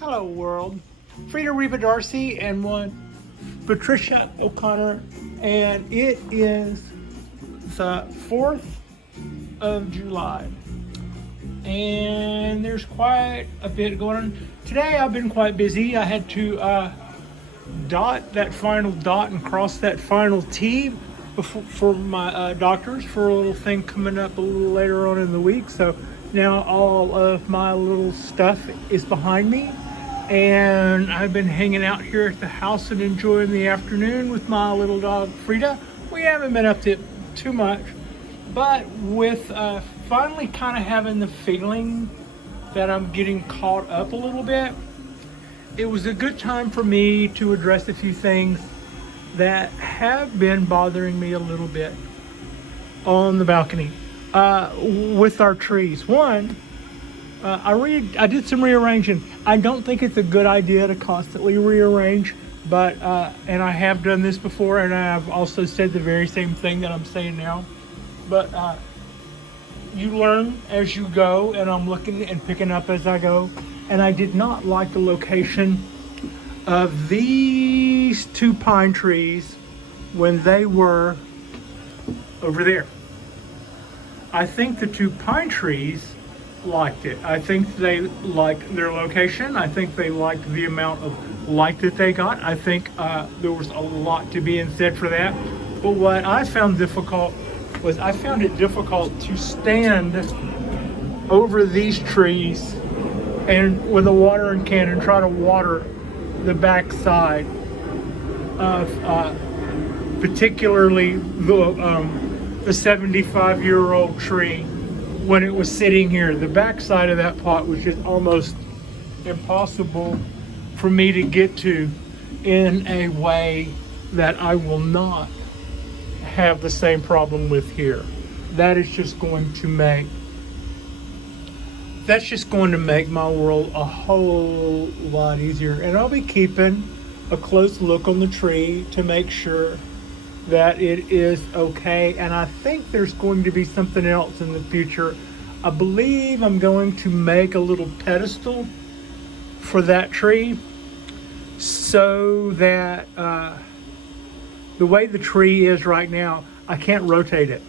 Hello world. Frida Reba Darcy and one Patricia O'Connor, and it is the 4th of July. And there's quite a bit going on. Today I've been quite busy. I had to dot that final dot and cross that final T for my doctors for a little thing coming up a little later on in the week. So now all of my little stuff is behind me, and I've been hanging out here at the house and enjoying the afternoon with my little dog Frida. We haven't been up to too much, but with finally kind of having the feeling that I'm getting caught up a little bit, it was a good time for me to address a few things that have been bothering me a little bit on the balcony with our trees. One, I did some rearranging. I don't think it's a good idea to constantly rearrange, but and I have done this before, and I've also said the very same thing that I'm saying now. But you learn as you go, and I'm looking and picking up as I go. And I did not like the location of these two pine trees when they were over there. I think the two pine trees liked it. I think they liked their location. I think they liked the amount of light that they got. I think there was a lot to be said for that. But what I found difficult was I found it difficult to stand over these trees and with a watering can and try to water the back side of particularly the 75-year-old tree when it was sitting here. The back side of that pot was just almost impossible for me to get to in a way that I will not have the same problem with here. That is just going to make my world a whole lot easier. And I'll be keeping a close look on the tree to make sure that it is okay. And I think there's going to be something else in the future. I believe I'm going to make a little pedestal for that tree so that the way the tree is right now, I can't rotate it,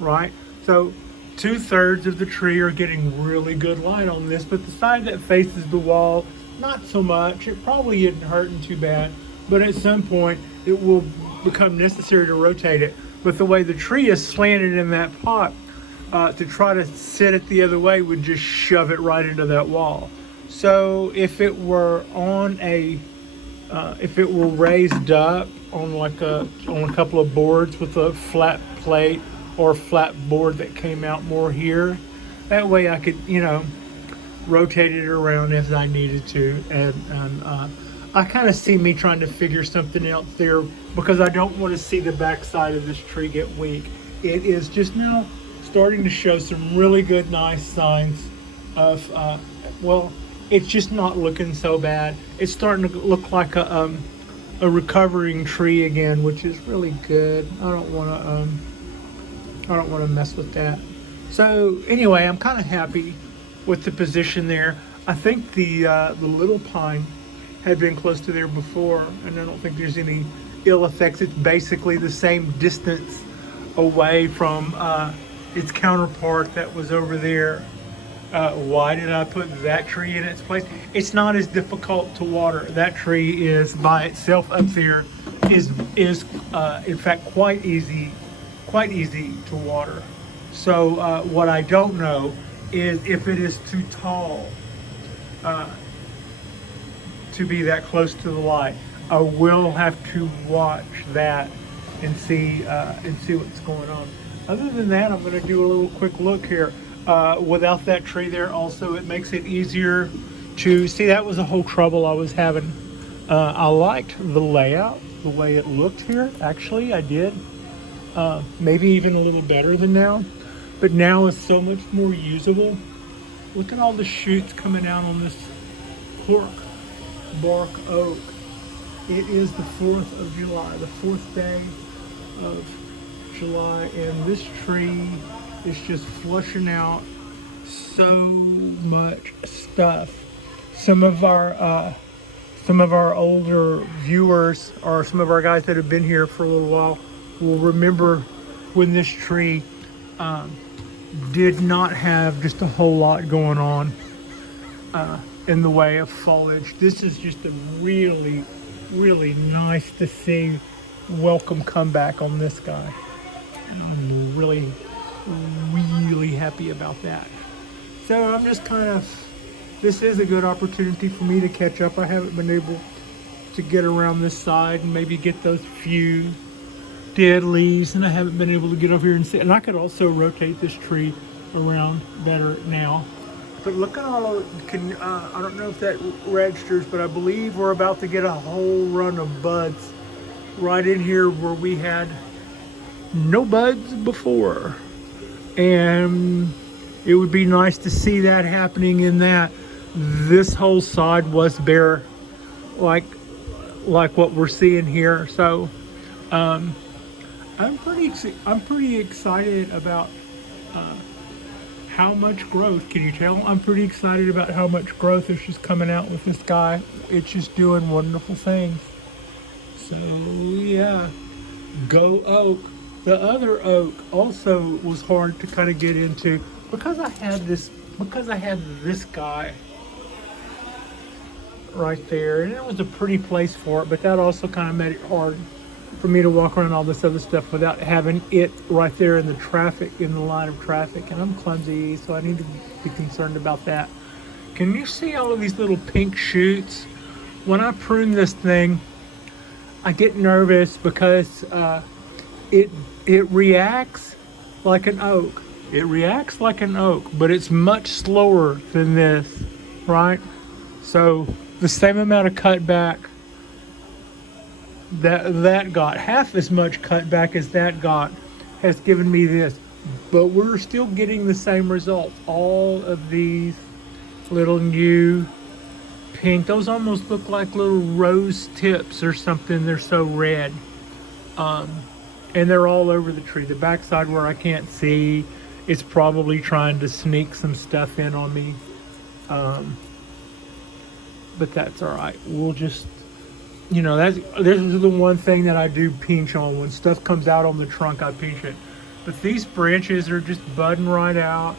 right? So 2/3 of the tree are getting really good light on this, but the side that faces the wall, not so much. It probably isn't hurting too bad, but at some point it will become necessary to rotate it. But the way the tree is slanted in that pot, to try to sit it the other way would just shove it right into that wall. So if it were if it were raised up on on a couple of boards with a flat plate or flat board that came out more here, that way I could, rotate it around as I needed to. And I kind of see me trying to figure something else there because I don't want to see the back side of this tree get weak. It is just now starting to show some really good, nice signs of, it's just not looking so bad. It's starting to look like a recovering tree again, which is really good. I don't want to mess with that. So anyway, I'm kind of happy with the position there. I think the little pine had been close to there before, and I don't think there's any ill effects. It's basically the same distance away from its counterpart that was over there. Why did I put that tree in its place? It's not as difficult to water. That tree is by itself up there is in fact quite easy to water. So what I don't know is if it is too tall to be that close to the light. I will have to watch that and see what's going on. Other than that, I'm going to do a little quick look here. Without that tree there, also it makes it easier to see. That was the whole trouble I was having. I liked the layout, the way it looked here. Actually, I did. Maybe even a little better than now, but now is so much more usable. Look at all the shoots coming out on this cork bark oak. It is the 4th of July, the 4th day of July, and this tree is just flushing out so much stuff. some of our older viewers, or some of our guys that have been here for a little while, will remember when this tree did not have just a whole lot going on in the way of foliage. This is just a really, really nice to see welcome comeback on this guy. I'm really, really happy about that. So I'm just this is a good opportunity for me to catch up. I haven't been able to get around this side and maybe get those few dead leaves, and I haven't been able to get over here and see. And I could also rotate this tree around better now. But look at all of, I don't know if that registers, but I believe we're about to get a whole run of buds right in here where we had no buds before. And it would be nice to see that happening in that. This whole side was bare, like what we're seeing here. So I'm pretty excited about how much growth. Can you tell? I'm pretty excited about how much growth is just coming out with this guy. It's just doing wonderful things. So yeah, go oak. The other oak also was hard to kind of get into because I had this guy right there, and it was a pretty place for it, but that also kind of made it hard for me to walk around all this other stuff without having it right there in the line of traffic. And I'm clumsy, so I need to be concerned about that. Can you see all of these little pink shoots? When I prune this thing, I get nervous because it reacts like an oak. It reacts like an oak, but it's much slower than this, right? So the same amount of cutback that got, half as much cutback as that got, has given me this. But we're still getting the same results. All of these little new pink, those almost look like little rose tips or something. They're so red. And they're all over the tree. The backside where I can't see, it's probably trying to sneak some stuff in on me. But that's all right. We'll just, this is the one thing that I do pinch on. When stuff comes out on the trunk, I pinch it. But these branches are just budding right out,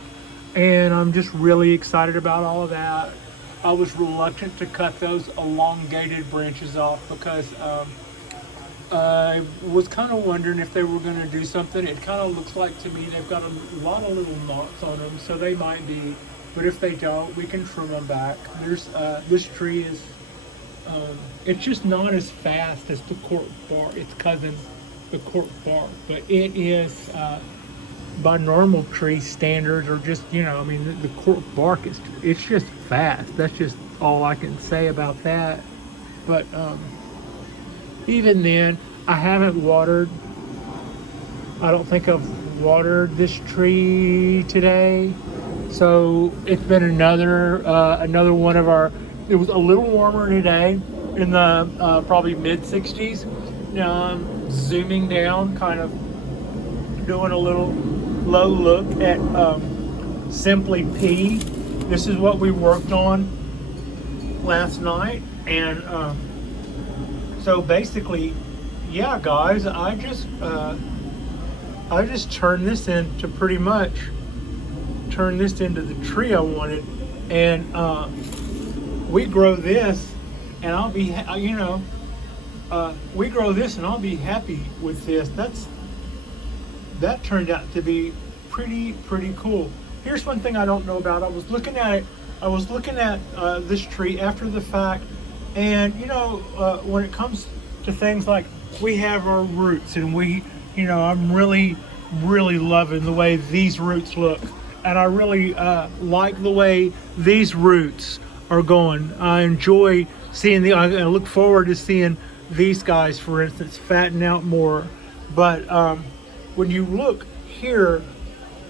and I'm just really excited about all of that. I was reluctant to cut those elongated branches off because I was kind of wondering if they were going to do something. It kind of looks like to me they've got a lot of little knots on them, so they might be. But if they don't, we can trim them back. There's this tree is, it's just not as fast as the cork bark, its cousin, the cork bark. But it is, by normal tree standards, or just, the cork bark it's just fast. That's just all I can say about that. But even then, I haven't watered. I don't think I've watered this tree today. So it's been another one of our. It was a little warmer today, in the probably mid 60s. Now I'm zooming down, kind of doing a little low look at Simply P. This is what we worked on last night, and so basically, yeah, guys, I just turned this into the tree I wanted, and we grow this, and I'll be we grow this and I'll be happy with this. That turned out to be pretty cool. Here's one thing I don't know about. I was looking at this tree after the fact, and when it comes to things like, we have our roots, and I'm really loving the way these roots look. And I really like the way these roots are going. I enjoy seeing I look forward to seeing these guys, for instance, fatten out more. But when you look here,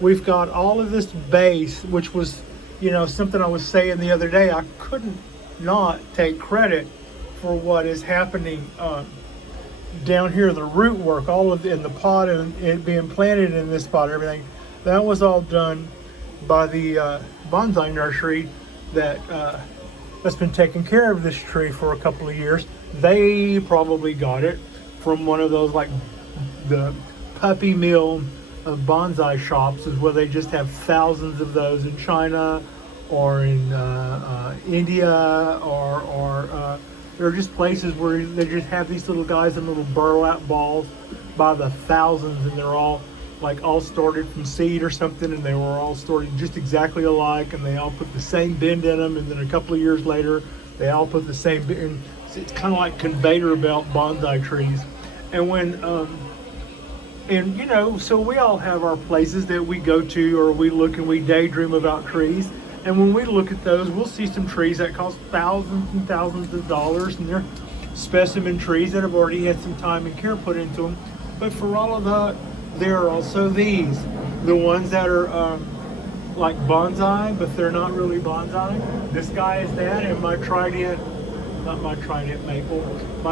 we've got all of this base, which was, something I was saying the other day. I couldn't not take credit for what is happening down here. The root work, all of in the pot, and it being planted in this pot, everything that was all done by the bonsai nursery that that's been taking care of this tree for a couple of years. They probably got it from one of those, like the puppy mill of bonsai shops, is where they just have thousands of those in China or in India, or there are just places where they just have these little guys in little burlap balls by the thousands, and they're all started from seed or something, and they were all started just exactly alike, and they all put the same bend in them, and then a couple of years later they all put the same bend. It's kind of like conveyor belt bonsai trees. And so we all have our places that we go to, or we look and we daydream about trees. And when we look at those, we'll see some trees that cost thousands and thousands of dollars, and they're specimen trees that have already had some time and care put into them. But for all of that, there are also these, the ones that are like bonsai, but they're not really bonsai. This guy is that, and my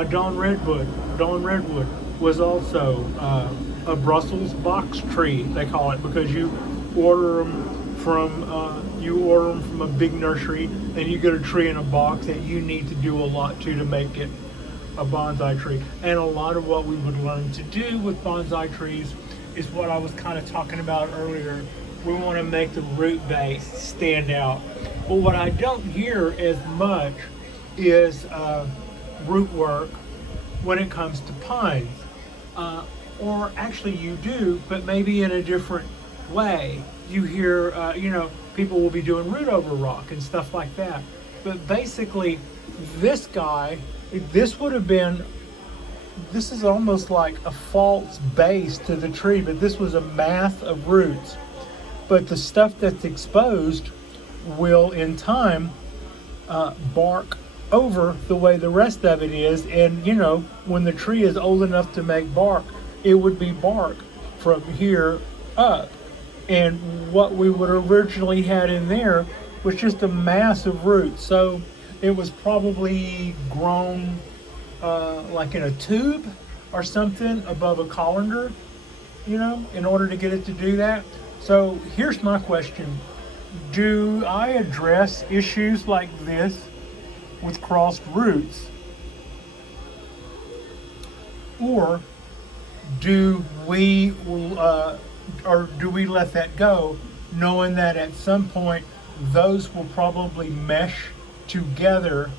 Dawn Redwood was also a Brussels box tree, they call it, because you order them from a big nursery, and you get a tree in a box that you need to do a lot to make it a bonsai tree. And a lot of what we would learn to do with bonsai trees is what I was kind of talking about earlier. We want to make the root base stand out. But what I don't hear as much is root work when it comes to pines. Or actually you do, but maybe in a different way. You hear, people will be doing root over rock and stuff like that. But basically, this is almost like a false base to the tree, but this was a mass of roots. But the stuff that's exposed will, in time, bark over the way the rest of it is. And, when the tree is old enough to make bark, it would be bark from here up. And what we would originally had in there was just a mass of roots. So it was probably grown like in a tube or something above a colander, in order to get it to do that. So here's my question. Do I address issues like this with crossed roots? Or do we let that go, knowing that at some point those will probably mesh together,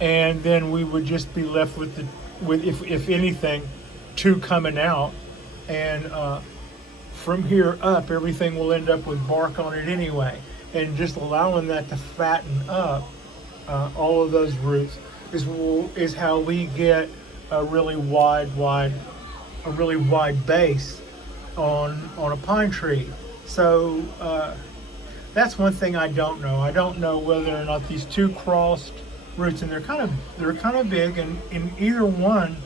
and then we would just be left with if anything, two coming out, and from here up everything will end up with bark on it anyway, and just allowing that to fatten up all of those roots is how we get a really wide base on a pine tree. So that's one thing I don't know. I don't know whether or not these two crossed roots, and they're kind of big, and in either one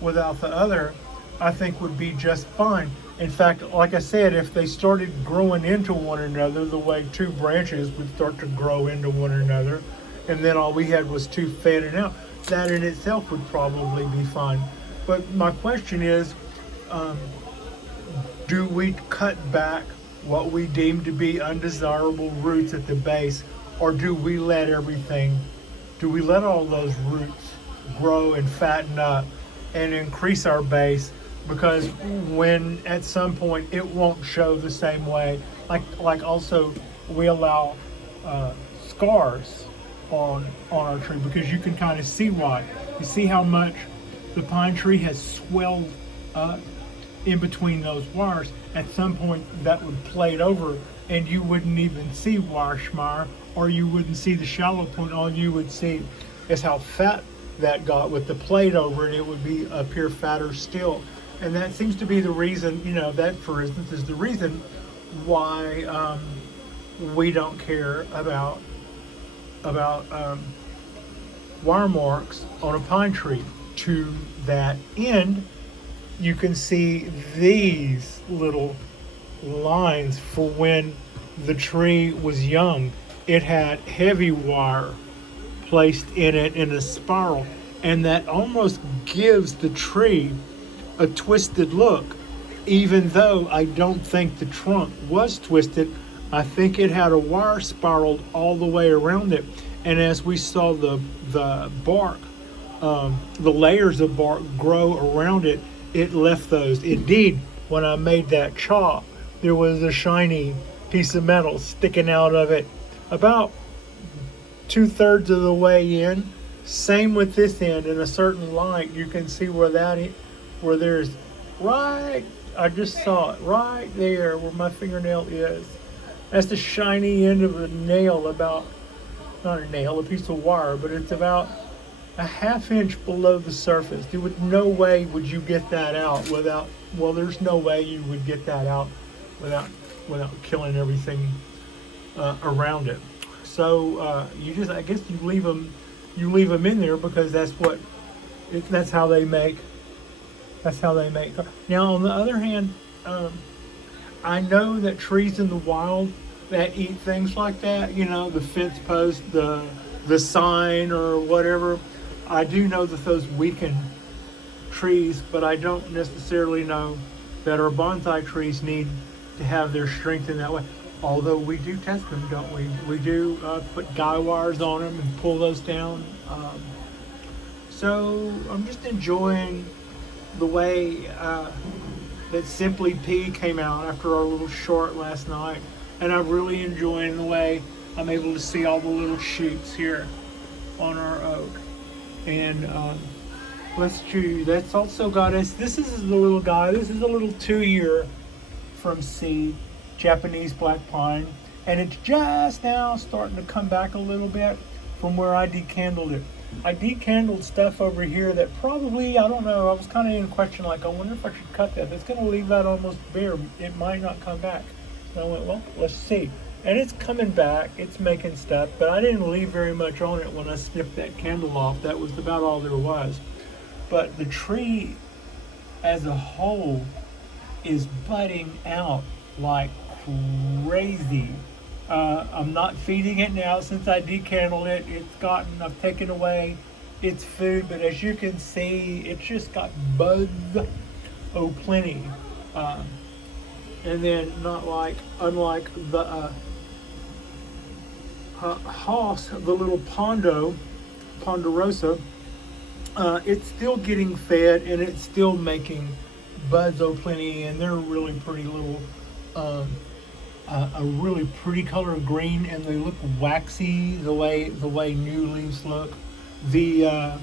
without the other, I think would be just fine. In fact, like I said, if they started growing into one another the way two branches would start to grow into one another, and then all we had was two fanning out, that in itself would probably be fine. But my question is, do we cut back what we deem to be undesirable roots at the base, or do we let all those roots grow and fatten up and increase our base? Because when at some point it won't show the same way, like also we allow scars on our tree, because you can kind of see why. You see how much the pine tree has swelled up in between those wires. At some point that would plate over, and you wouldn't even see wire schmire, or you wouldn't see the shallow point. All you would see is how fat that got with the plate over, and it would be appear fatter still. And that seems to be the reason, that for instance is the reason why we don't care about wire marks on a pine tree. To that end, you can see these little lines for when the tree was young. It had heavy wire placed in it in a spiral, and that almost gives the tree a twisted look, even though I don't think the trunk was twisted. I think it had a wire spiraled all the way around it, and as we saw the bark, the layers of bark grow around it, it left those. Indeed, when I made that chop, there was a shiny piece of metal sticking out of it about 2/3 of the way in. Same with this end. In a certain light, you can see where where there's right. I just saw it right there where my fingernail is. That's the shiny end of a nail, about, not a nail, a piece of wire, but it's about a ½ inch below the surface. There would no way would you get that out without. Well, there's no way you would get that out without killing everything around it. So I guess you leave them in there because that's how they make. That's how they make. Now, on the other hand, I know that trees in the wild that eat things like that, the fence post, the sign or whatever. I do know that those weaken trees, but I don't necessarily know that our bonsai trees need to have their strength in that way. Although we do test them, don't we? We do put guy wires on them and pull those down. So I'm just enjoying the way that Simply P came out after our little short last night. And I'm really enjoying the way I'm able to see all the little shoots here on our oak. And that's also got us, this is the little guy, this is a little 2-year from seed, Japanese black pine. And it's just now starting to come back a little bit from where I decandled it. I decandled stuff over here that probably, I don't know, I was kind of in question, like, I wonder if I should cut that. It's going to leave that almost bare. It might not come back. And I went, well, let's see. And it's coming back. It's making stuff, but I didn't leave very much on it when I snipped that candle off. That was about all there was. But the tree as a whole is budding out like crazy. I'm not feeding it now since I decandled it. I've taken away its food, but as you can see, it's just got buds plenty. And then unlike the Haas, the little Ponderosa, it's still getting fed and it's still making buds plenty, and they're really pretty little. A really pretty color of green, and they look waxy the way new leaves look. The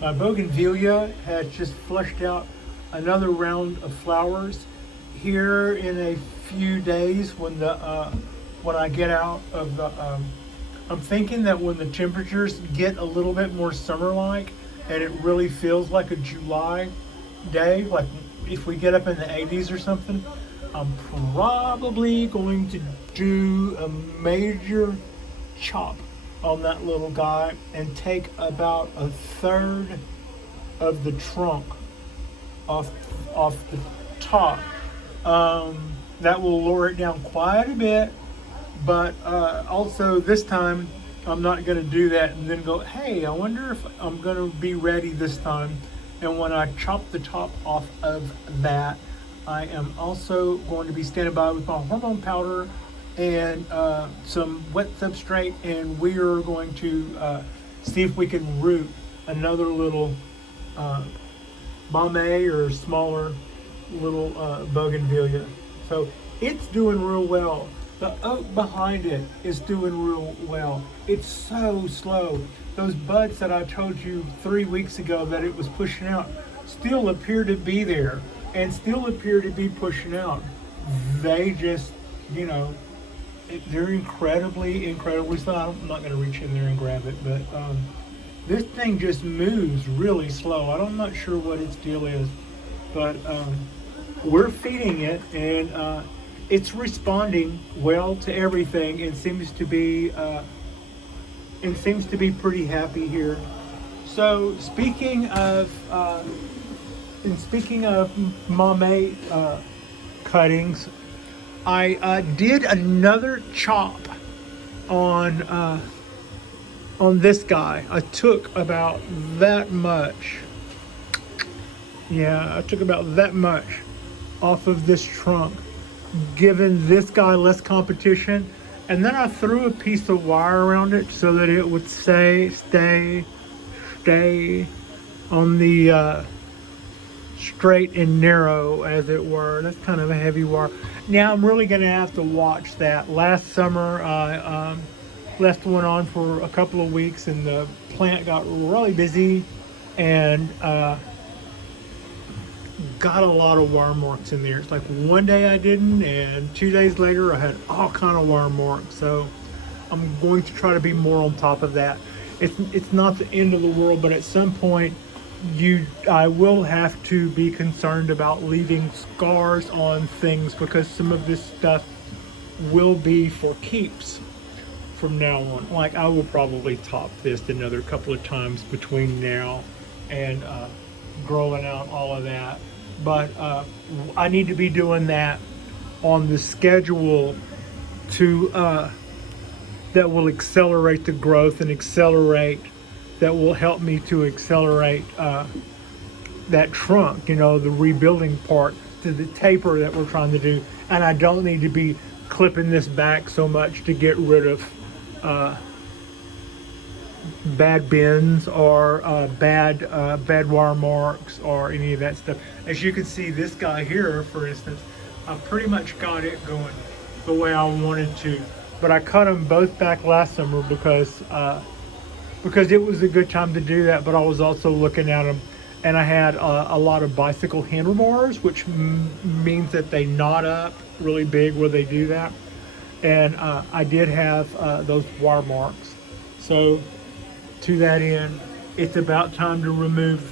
bougainvillea has just flushed out another round of flowers here in a few days when I get out of the. I'm thinking that when the temperatures get a little bit more summer-like and it really feels like a July day, like if we get up in the 80s or something, I'm probably going to do a major chop on that little guy and take about 1/3 of the trunk off the top. That will lower it down quite a bit, but also this time I'm not going to do that and then go, hey, I wonder if I'm going to be ready this time. And when I chop the top off of that, I am also going to be standing by with my hormone powder and some wet substrate, and we are going to see if we can root another little Bombay or smaller little bougainvillea. So it's doing real well. The oak behind it is doing real well. It's so slow. Those buds that I told you 3 weeks ago that it was pushing out still appear to be there and still appear to be pushing out. They just, they're incredibly slow. I'm not going to reach in there and grab it, but this thing just moves really slow. I'm not sure what its deal is, but we're feeding it, and it's responding well to everything. It seems to be pretty happy here. So speaking of Mame cuttings, I did another chop on this guy. I took about that much. Yeah, I took about that much off of this trunk, giving this guy less competition and then I threw a piece of wire around it so that it would stay on the straight and narrow, as it were. That's kind of a heavy wire. Now I'm really going to have to watch that. Last summer I left one on for a couple of weeks and the plant got really busy and got a lot of wire marks in there. It's like one day I didn't, and 2 days later I had all kind of wire marks. So I'm going to try to be more on top of that. It's not the end of the world, but at some point I will have to be concerned about leaving scars on things, because some of this stuff will be for keeps from now on. Like, I will probably top this another couple of times between now and growing out all of that, but I need to be doing that on the schedule to that will accelerate the growth and that will help me to accelerate that trunk, the rebuilding part, to the taper that we're trying to do. And I don't need to be clipping this back so much to get rid of bad bends or bad wire marks or any of that stuff. As you can see, this guy here, for instance, I pretty much got it going the way I wanted to, but I cut them both back last summer because it was a good time to do that. But I was also looking at them, and I had a lot of bicycle handlebars, which means that they knot up really big where they do that. And I did have those wire marks. So to that end, it's about time to remove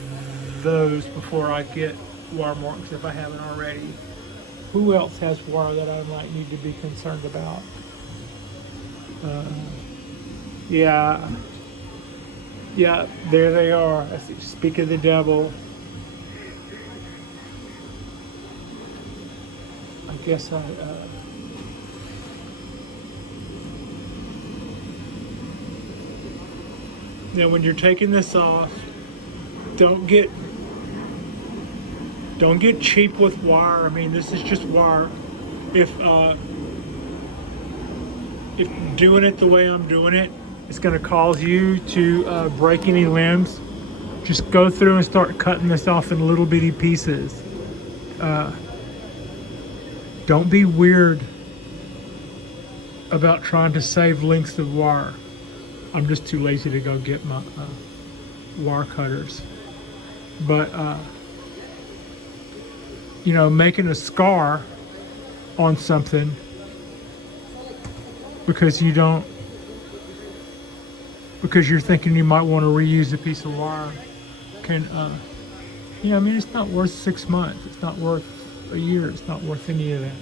those before I get wire marks, if I haven't already. Who else has wire that I might need to be concerned about? Yeah, there they are. I see. Speak of the devil. I guess now when you're taking this off, don't get cheap with wire. I mean, this is just wire. If doing it the way I'm doing it, it's going to cause you to break any limbs, just go through and start cutting this off in little bitty pieces. Don't be weird about trying to save lengths of wire. I'm just too lazy to go get my wire cutters. But making a scar on something because you're thinking you might want to reuse a piece of wire can, it's not worth 6 months. It's not worth a year. It's not worth any of that.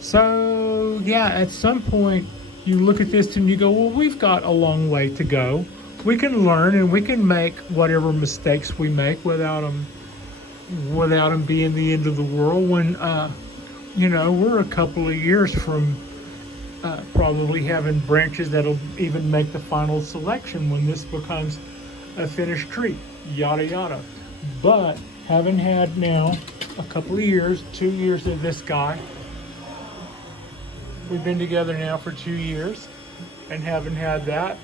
So yeah, at some point you look at this and you go, well, we've got a long way to go. We can learn and we can make whatever mistakes we make without them being the end of the world. When we're a couple of years from probably having branches that'll even make the final selection when this becomes a finished tree, yada yada. But having had now a couple of years, 2 years of this guy, we've been together now for 2 years, and having had that,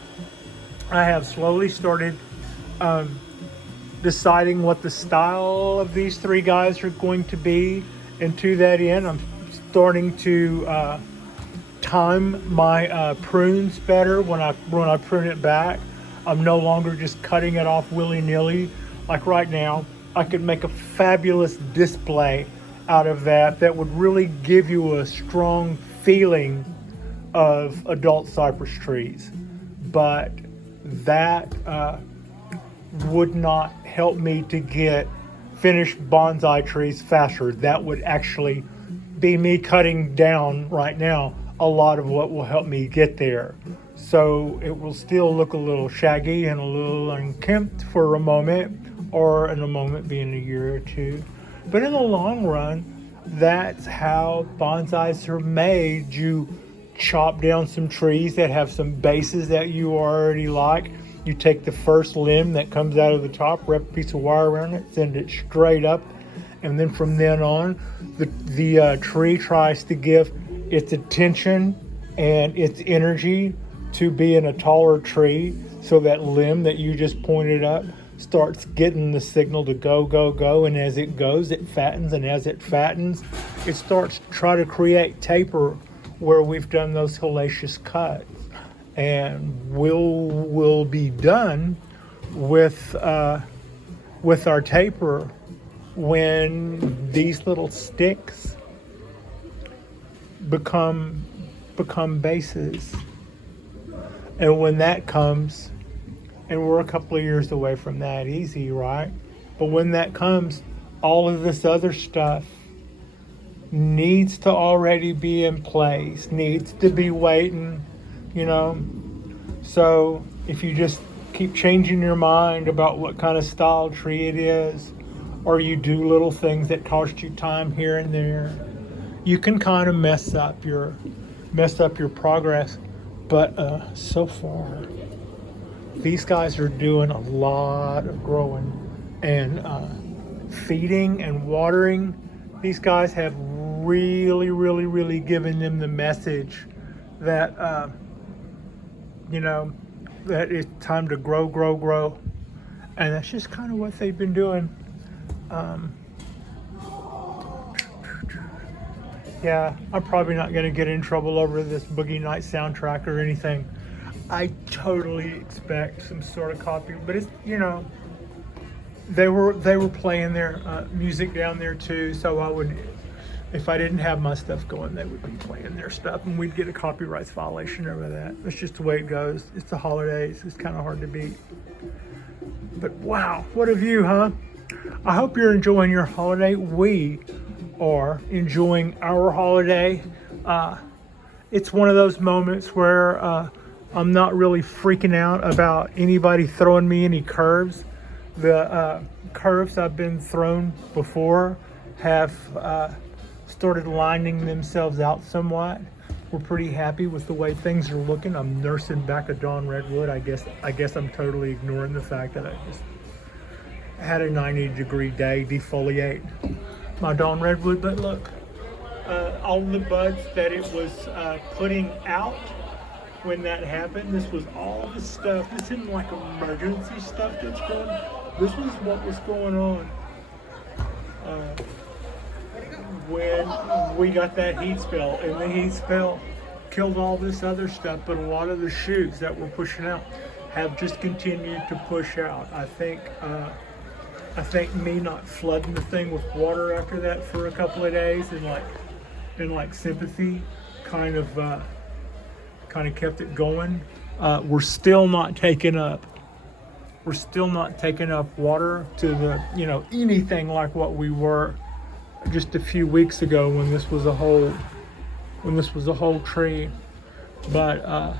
I have slowly started deciding what the style of these three guys are going to be, and to that end, I'm starting to time my prunes better when I prune it back. I'm no longer just cutting it off willy-nilly. Like right now, I could make a fabulous display out of that would really give you a strong feeling of adult cypress trees. But that would not help me to get finished bonsai trees faster. That would actually be me cutting down right now a lot of what will help me get there. So it will still look a little shaggy and a little unkempt for a moment, or in a moment being a year or two. But in the long run, that's how bonsais are made. You chop down some trees that have some bases that you already like. You take the first limb that comes out of the top, wrap a piece of wire around it, send it straight up, and then from then on, the tree tries to give its attention and its energy to be in a taller tree, so that limb that you just pointed up starts getting the signal to go, go, go, and as it goes, it fattens, and as it fattens, it starts to try to create taper where we've done those hellacious cuts. And we'll be done with our taper when these little sticks become bases. And when that comes, and we're a couple of years away from that, easy, right? But when that comes, all of this other stuff needs to already be in place, needs to be waiting, you know. So if you just keep changing your mind about what kind of style tree it is, or you do little things that cost you time here and there, you can kind of mess up your progress. But so far, these guys are doing a lot of growing and feeding and watering. These guys have really given them the message that that it's time to grow, and that's just kind of what they've been doing. Yeah, I'm probably not going to get in trouble over this Boogie Night soundtrack or anything. I totally expect some sort of copy, but it's, they were playing their music down there too, so I would, if I didn't have my stuff going, they would be playing their stuff, and we'd get a copyrights violation over that. That's just the way it goes. It's the holidays. It's kind of hard to beat. But wow, what a view, huh? I hope you're enjoying your holiday. We are enjoying our holiday. It's one of those moments where I'm not really freaking out about anybody throwing me any curves. The curves I've been thrown before have started lining themselves out somewhat. We're pretty happy with the way things are looking. I'm nursing back a Dawn Redwood. I guess I'm totally ignoring the fact that I just had a 90-degree day defoliate my Dawn Redwood. But look, all the buds that it was putting out when that happened, this was all the stuff. This isn't like emergency stuff that's going. This was what was going on when we got that heat spell, and the heat spell killed all this other stuff. But a lot of the shoots that were pushing out have just continued to push out. I think me not flooding the thing with water after that for a couple of days and like sympathy kind of kept it going. We're still not taking up water to the anything like what we were just a few weeks ago when this was a whole tree. But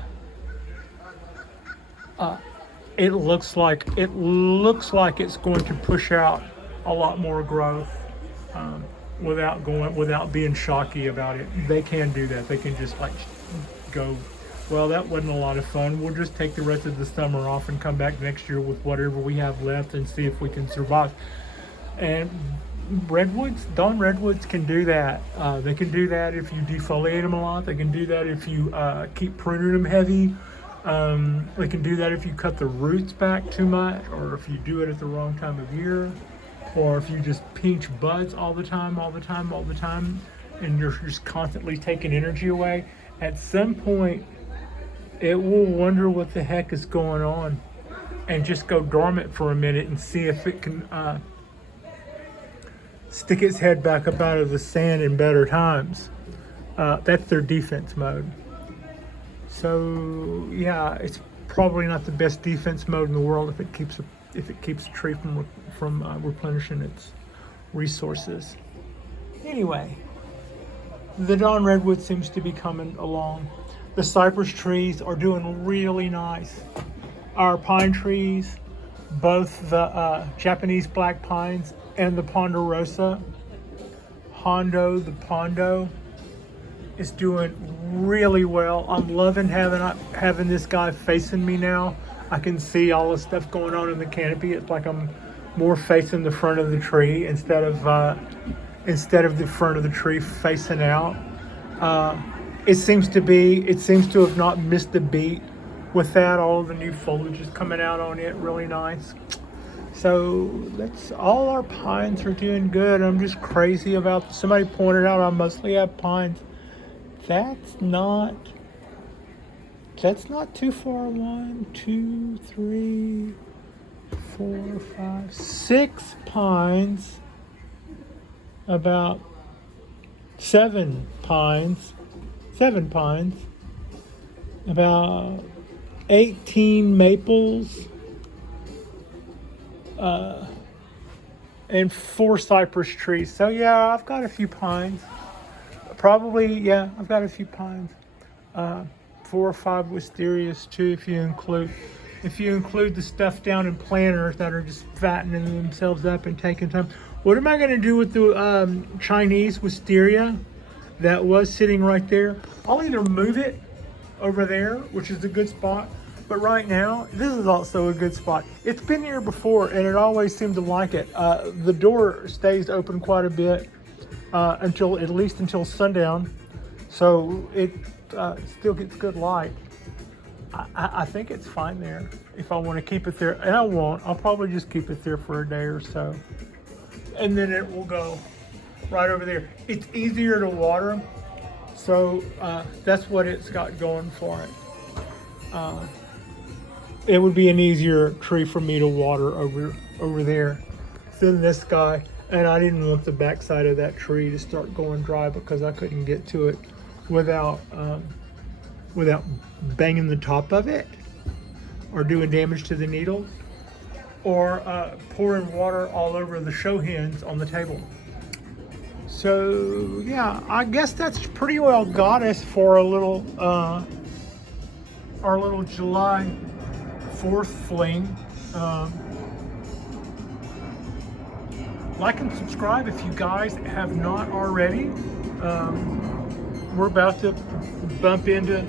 it looks like it's going to push out a lot more growth without being shocky about it. They can do that. They can just go, well, that wasn't a lot of fun. We'll just take the rest of the summer off and come back next year with whatever we have left and see if we can survive. And Dawn Redwoods can do that. They can do that if you defoliate them a lot. They can do that if you keep pruning them heavy. They can do that if you cut the roots back too much, or if you do it at the wrong time of year, or if you just pinch buds all the time, and you're just constantly taking energy away. At some point, it will wonder what the heck is going on and just go dormant for a minute and see if it can stick its head back up out of the sand in better times. That's their defense mode. So yeah, it's probably not the best defense mode in the world if it keeps a tree from replenishing its resources. Anyway, the Dawn Redwood seems to be coming along. The cypress trees are doing really nice. Our pine trees, both the Japanese black pines and the ponderosa, the Pondo, is doing really well. I'm loving having this guy facing me now. I can see all the stuff going on in the canopy. It's like I'm more facing the front of the tree instead of the front of the tree facing out. it seems to have not missed a beat with that. All of the new foliage is coming out on it, really nice. So that's all. Our pines are doing good. I'm just crazy about, somebody pointed out I mostly have pines. That's not too far. 1, 2, 3, 4, 5, 6 pines, about 7 pines, about 18 maples, and 4 cypress trees. So yeah, I've got a few pines. Probably, yeah, I've got a few pines. 4 or 5 wisterias too, if you include the stuff down in planters that are just fattening themselves up and taking time. What am I going to do with the Chinese wisteria that was sitting right there? I'll either move it over there, which is a good spot, but right now, this is also a good spot. It's been here before, and it always seemed to like it. The door stays open quite a bit at least until sundown, so it still gets good light. I think it's fine there if I want to keep it there, and I won't. I'll probably just keep it there for a day or so, and then it will go right over there. It's easier to water, so that's what it's got going for it. It would be an easier tree for me to water over there than this guy, and I didn't want the backside of that tree to start going dry because I couldn't get to it without banging the top of it or doing damage to the needle or pouring water all over the show hens on the table. So yeah, I guess that's pretty well got us for a little our little July 4th fling. Like and subscribe if you guys have not already. We're about to bump into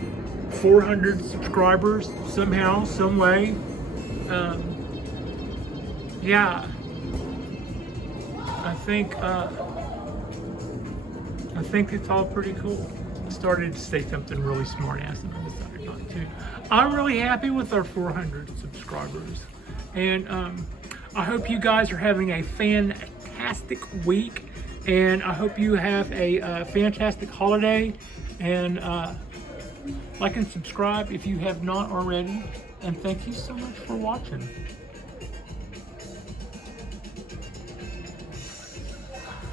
400 subscribers somehow, some way. Yeah, I think it's all pretty cool. I started to say something really smart ass and I decided not to. I'm really happy with our 400 subscribers, and I hope you guys are having a fantastic week, and I hope you have a fantastic holiday. And like and subscribe if you have not already, and thank you so much for watching.